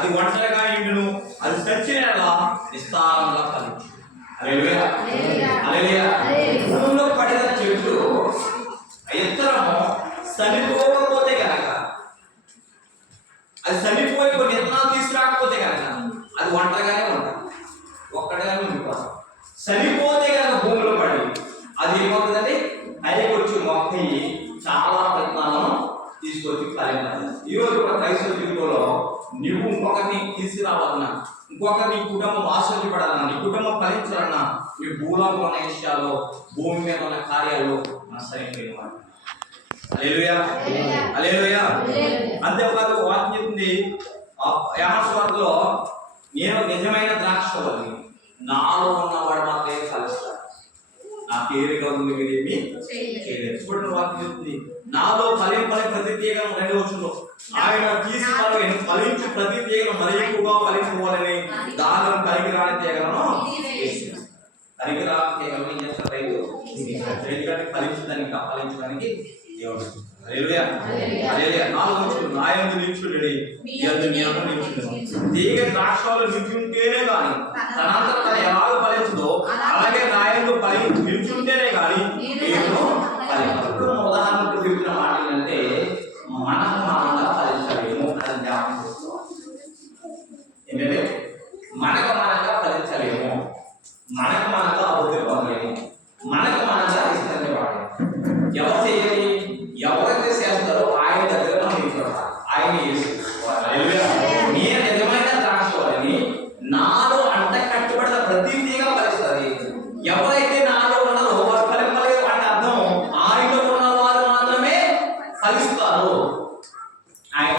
అది ఒంటరిగా ఇండును, అది చచ్చిన విస్తారంగా ఫలించు. హల్లెలూయా హల్లెలూయా. భూమిలో పడిన చెట్టు ఇత్తరము చనిపోకపోతే కనుక, అది చనిపోయి కొన్ని విత్తనాలు తీసుకురాకపోతే కనుక అది ఒంటరిగానే ఉంటుంది, ఒక్కటిగానే ఉండిపోతాం. చనిపోతే కనుక భూమిలో పడి అది ఏమవుతుందండి, పైకొచ్చి మొక్కయి చాలా విత్తనాలను తీసుకొచ్చి ఫలించాలి. ఈరోజు కూడా క్రైస్తవ జీవితంలో నువ్వు ఇంకొకరిని తీసుకురావాలన్నా, ఇంకొకరి నీ కుటుంబం ఆశ్రయించబడాలన్నా, నీ కుటుంబం ఫలించాలన్నా, నీ భూలోకంలో ఉన్న విషయాల్లో, భూమి మీద ఉన్న కార్యాలు సరైన. హల్లెలూయా హల్లెలూయా. అంతేకాదు వాక్యం చెప్తుంది యోహాను సువార్తలో, నేను నిజమైన ద్రాక్షవల్లి, నాలో ఉన్నవాడు మాత్రమే ఫలిస్తాడు, నా పేరుగా ఉంది మీరు ఏమి చేయలేదు. చూడండి వాక్యం చెప్తుంది, నాలో ఫలింపని ప్రతి తీగను, 2వ వచనంలో, ఆయన తీసి ఫలించి ప్రతి తీగను మరి ఎక్కువగా ఫలించుకోవాలని దానిలో పనికిరాని తీగలను పనికిరాని తీగలను ఏం చేస్తారు రైతు, ఎందుకంటే ఫలించడానికి ఫలించడానికి దేవుడు. హల్లెలూయా హల్లెలూయా. 4వ వచనం, నా యందు నిలిచుండుడి, మీ యందు నేను నిలిచుండును. తీగ ద్రాక్షలో నిలిచుంటేనే కానీ తనంతట తను ఎలాగో ఫలించదో అలాగే నా యందు నిలిచుంటేనే కానీ నేను ఫలించదు. ఉదాహరణకు చెబుతున్న మాట ఏంటంటే, మనకు మనంగా ఫలించలేము అని జ్ఞాపకం చేసుకోవాలి. ఏంటంటే మనకు మనంగా ఫలించలేము, మనకు మనంగా అభివృద్ధి పొందలేము, మనకు మనంగా విస్తరించబడలేము. ఎవరు చేయాలి? ఎవరైతే చేస్తారో ఆయన దగ్గర మనం నిలబడాలి, ఆయన చేసుకోవాలి.